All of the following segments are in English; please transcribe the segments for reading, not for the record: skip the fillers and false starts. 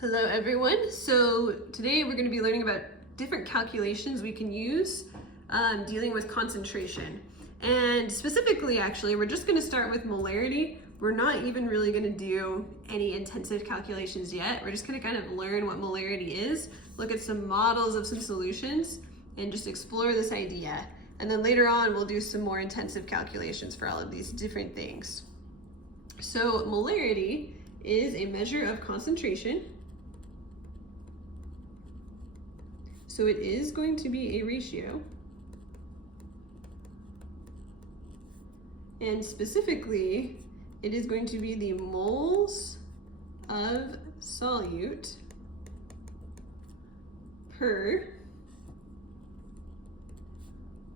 Hello everyone. So today we're going to be learning about different calculations we can use dealing with concentration. And specifically, actually, we're just going to start with molarity. We're not even really going to do any intensive calculations yet. We're just going to kind of learn what molarity is, look at some models of some solutions, and just explore this idea. And then later on, we'll do some more intensive calculations for all of these different things. So molarity is a measure of concentration. So it is going to be a ratio. And specifically, it is going to be the moles of solute per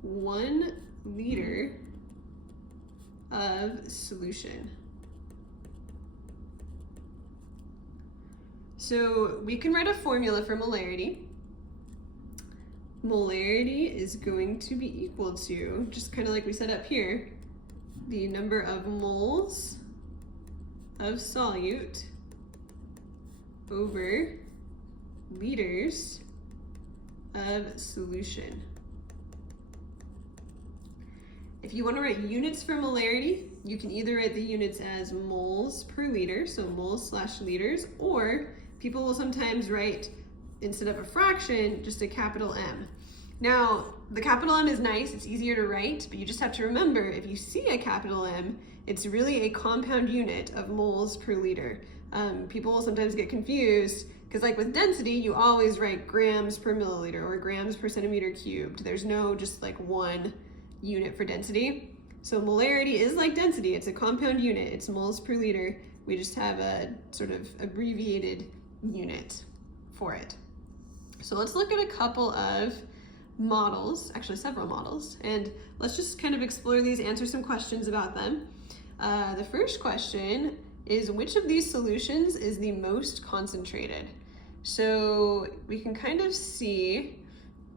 1 liter of solution. So we can write a formula for molarity. Molarity is going to be equal to, just kind of like we said up here, the number of moles of solute over liters of solution. If you want to write units for molarity, you can either write the units as moles per liter, so moles/liters, or people will sometimes write, instead of a fraction, just a capital M. Now, the capital M is nice, it's easier to write, but you just have to remember, if you see a capital M, it's really a compound unit of moles per liter. People will sometimes get confused, because like with density, you always write grams per milliliter or grams per centimeter cubed. There's no just like one unit for density. So molarity is like density, it's a compound unit, it's moles per liter. We just have a sort of abbreviated unit for it. So let's look at a couple of models, actually several models, and let's just kind of explore these, answer some questions about them. The first question is, which of these solutions is the most concentrated? So we can kind of see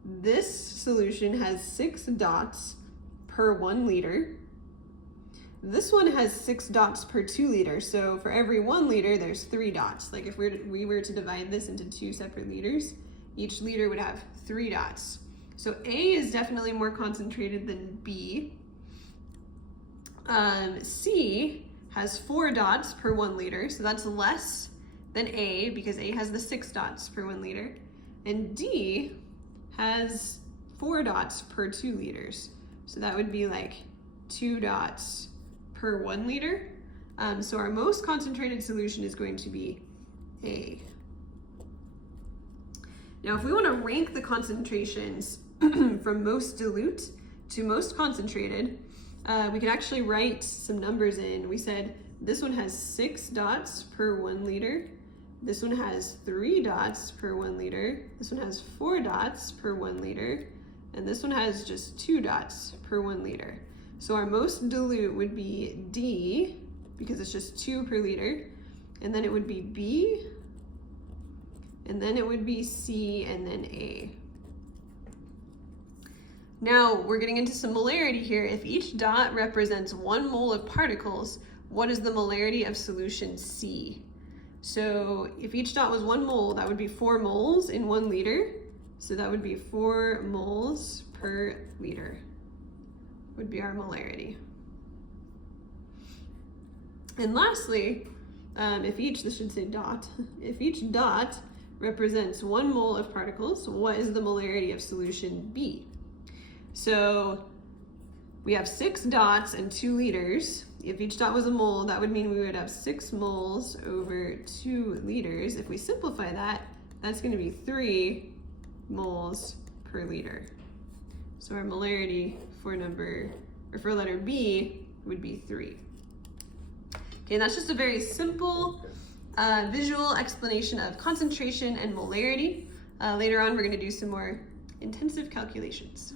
this solution has 6 dots per 1 liter. This one has 6 dots per 2 liters. So for every 1 liter, there's 3 dots. Like if we were to divide this into 2 separate liters, each liter would have 3 dots. So A is definitely more concentrated than B. C has 4 dots per 1 liter, so that's less than A because A has the 6 dots per 1 liter. And D has 4 dots per 2 liters. So that would be like 2 dots per 1 liter. So our most concentrated solution is going to be A. Now, if we want to rank the concentrations from most dilute to most concentrated, we can actually write some numbers in. We said this one has 6 dots per 1 liter. This one has 3 dots per 1 liter. This one has 4 dots per 1 liter. And this one has just 2 dots per 1 liter. So our most dilute would be D, because it's just 2 per liter. And then it would be B, and then it would be C, and then A. Now we're getting into some molarity here. If each dot represents 1 mole of particles, what is the molarity of solution C? So if each dot was 1 mole, that would be 4 moles in 1 liter. So that would be 4 moles per liter would be our molarity. And lastly, this should say dot, if each dot represents 1 mole of particles, what is the molarity of solution B? So we have 6 dots and 2 liters. If each dot was a mole, that would mean we would have 6 moles over 2 liters. If we simplify that, that's going to be 3 moles per liter. So our molarity for letter B would be 3. Okay, that's just a very simple visual explanation of concentration and molarity. Later on, we're going to do some more intensive calculations.